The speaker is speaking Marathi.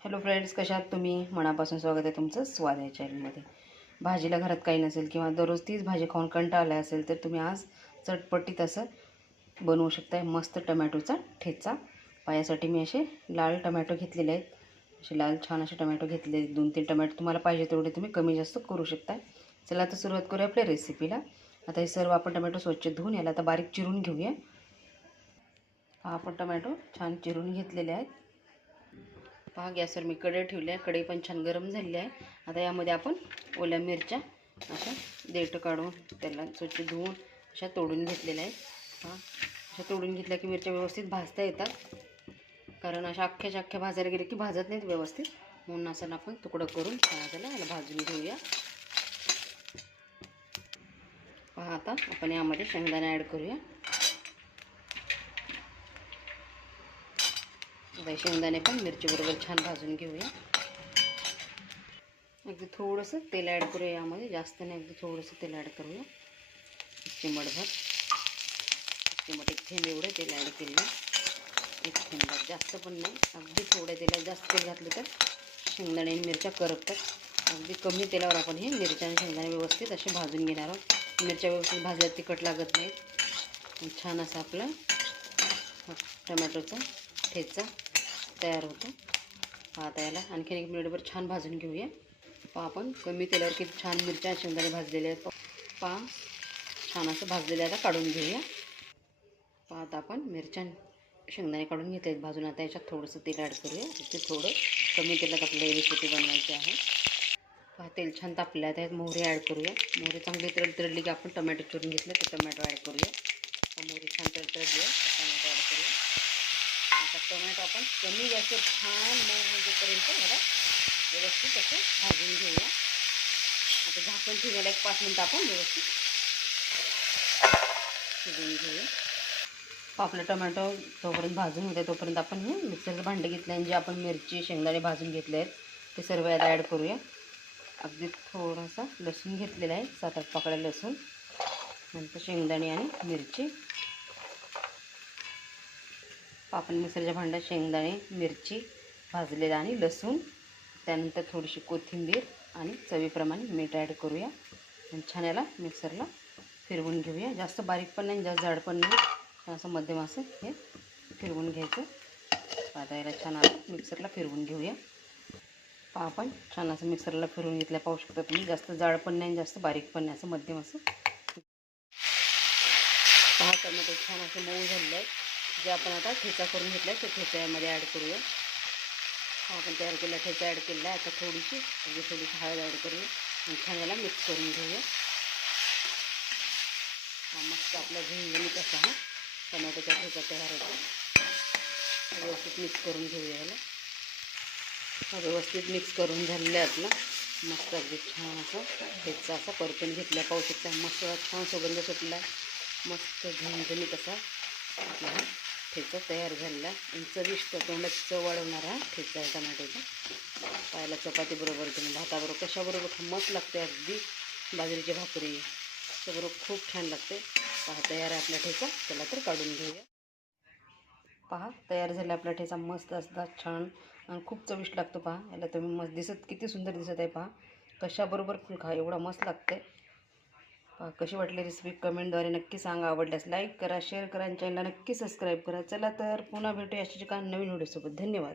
हॅलो फ्रेंड्स कशा आहात तुम्ही? मनापासून स्वागत आहे तुमचं स्वाद या चॅनलमध्ये भाजीला घरात काही नसेल किंवा दररोज तीच भाजी खाऊन कंटाळला असेल तर तुम्ही आज चटपटीत असं बनवू शकताय मस्त टमॅटोचा ठेचा. पायासाठी मी असे लाल टमॅटो घेतलेले आहेत. असे लाल छान असे टमॅटो घेतले आहेत. दोन तीन टमॅटो तुम्हाला पाहिजे तेवढे तुम्ही कमी जास्त करू शकताय. चला आता सुरुवात करूया आपल्या रेसिपीला आता हे सर्व आपण टमॅटो स्वच्छ धुवून याला आता बारीक चिरून घेऊया. हा आपण टमॅटो छान चिरून घेतलेले आहेत. पहा गॅसवर मी कढई ठेवली आहे. कढई पण छान गरम झालेली आहे. आता यामध्ये आपण ओल्या मिरच्या अशा देठ काढून त्याला स्वच्छ धुवून अशा तोडून घेतलेल्या आहेत. हां अशा तोडून घेतल्या की मिरच्या व्यवस्थित भाजता येतात. कारण अशा अख्ख्याच्या अख्ख्या भाजायला गेले की भाजत नाहीत व्यवस्थित. म्हणून असं आपण तुकडं करून त्याला याला भाजून घेऊया. पहा आता आपण यामध्ये शेंगदाणे ॲड करूया. आता शेंगदाणे पण मिरचीबरोबर छान भाजून घेऊया. अगदी थोडंसं तेल ॲड करूया यामध्ये जास्त नाही अगदी थोडंसं तेल ॲड करूया. चिमटभर. चिमट एक थेंब एवढं तेल ॲड केलं. एक थेंबभर जास्त पण नाही अगदी थोड्या तेलात जास्त तेल घातलं तर शेंगदाणे आणि मिरच्या करपतात. अगदी कमी तेलावर आपण हे मिरच्या आणि शेंगदाणे व्यवस्थित असे भाजून घेणार आहोत. मिरच्या व्यवस्थित भाजल्यात तिखट लागत नाहीत छान असं आपलं टमॅटोचा ठेचा. तयार होतो आता याला आणखीन एक मिनिटभर छान भाजून पहा आपण कमी तेलावर किती छान मिरच्या शेंगदाणे आहेत पहा छान असं भाजलेले आता काढून घेऊया पहा आता आपण मिरच्या शेंगदाणे काढून आता याच्यात थोडंसं तेल ॲड करूया ते थोडं कमी तेलात आपल्याला रेसिपी बनवायची आहे पहा तेल छान तापले आता मोहरी ॲड करूया मोहरी चांगली तळ तळली की आपण टमॅटो चिरून घेतले ते टमॅटो ॲड मोहरी छान तळतळली आहे टमॅटो ॲड करूया आता टोमॅटो आपण कमी गॅसवर छान मऊ होईपर्यंत याला व्यवस्थित असं भाजून घेऊया. आता झाकण ठेवायला एक पाच मिनटं आपण व्यवस्थित शिजवून घेऊया. हो, आपलं टोमॅटो तोपर्यंत भाजून होते तोपर्यंत आपण हे मिक्सरचं भांडं घेतलं आणि जे आपण मिरची शेंगदाणे भाजून घेतले आहेत ते सर्व याला ॲड करूया. अगदी थोडासा लसूण घेतलेला आहे सात आठ पाकळ्या लसूण नंतर शेंगदाणे आणि मिरची. आपण मिक्सरच्या भांड्यात शेंगदाणे मिरची भाजलेला आणि लसूण. त्यानंतर थोडीशी कोथिंबीर आणि चवीप्रमाणे मीठ ॲड करूया. आणि छान याला मिक्सरला फिरवून घेऊया. जास्त बारीक पण नाही जास्त जाड पण नाही. असं मध्यम असं हे फिरवून घ्यायचं. आता याला छान आता मिक्सरला फिरवून घेऊया. पहा आपण छान असं मिक्सरला फिरवून घेतल्या पाहू शकता तुम्ही. जास्त जाड पण नाही जास्त बारीक पण नाही असं मध्यम असं. पहा टमॅटो छान असं मऊ झालेलं आहे. जे आपण आता ठेचा करून घेतला आहे ते ठेचा यामध्ये ॲड करूया. हा आपण तयार केला ठेचा ॲड केला आहे. आता थोडीशी म्हणजे थोडीशी हळद ॲड करूया. आणि छान याला मिक्स करून घेऊया. हा मस्त आपला झणझणीत असा हा. टमॅटोचा ठेचा तयार होतो. व्यवस्थित मिक्स करून घेऊया याला. हा व्यवस्थित मिक्स करून झालेला आहे आपला. मस्त अगदी छान असं ठेचा असा परतून घेतला पाहू शकता. मस्त छान सुगंध सुटला आहे मस्त झणझणीत असा आपला ठेचा तयार झालेला. आणि चविष्ट तोंडात चव वाढवणारा हा ठेचा आहे टमाट्याचा. पायाला चपातीबरोबर तुम्ही भाताबरोबर कशाबरोबर मस्त लागते अगदी. बाजरीची भाकरी त्याबरोबर खूप छान लागते पहा तयार आहे आपला ठेचा. त्याला तर काढून घेऊया. पहा तयार झाला आपला ठेचा. मस्त असतात छान. आणि खूप चविष्ट लागतो पहा. याला तुम्ही मस्त दिसत किती सुंदर दिसत आहे पहा. कशाबरोबर खा एवढा मस्त लागते कशी वाटली रेसिपी कमेंटद्वारे नक्की सांगा. आवडल्यास लाईक करा शेअर करा आणि चॅनलला नक्की सबस्क्राईब करा. चला तर पुन्हा भेटूया अशाच का नवीन व्हिडिओसोबत धन्यवाद.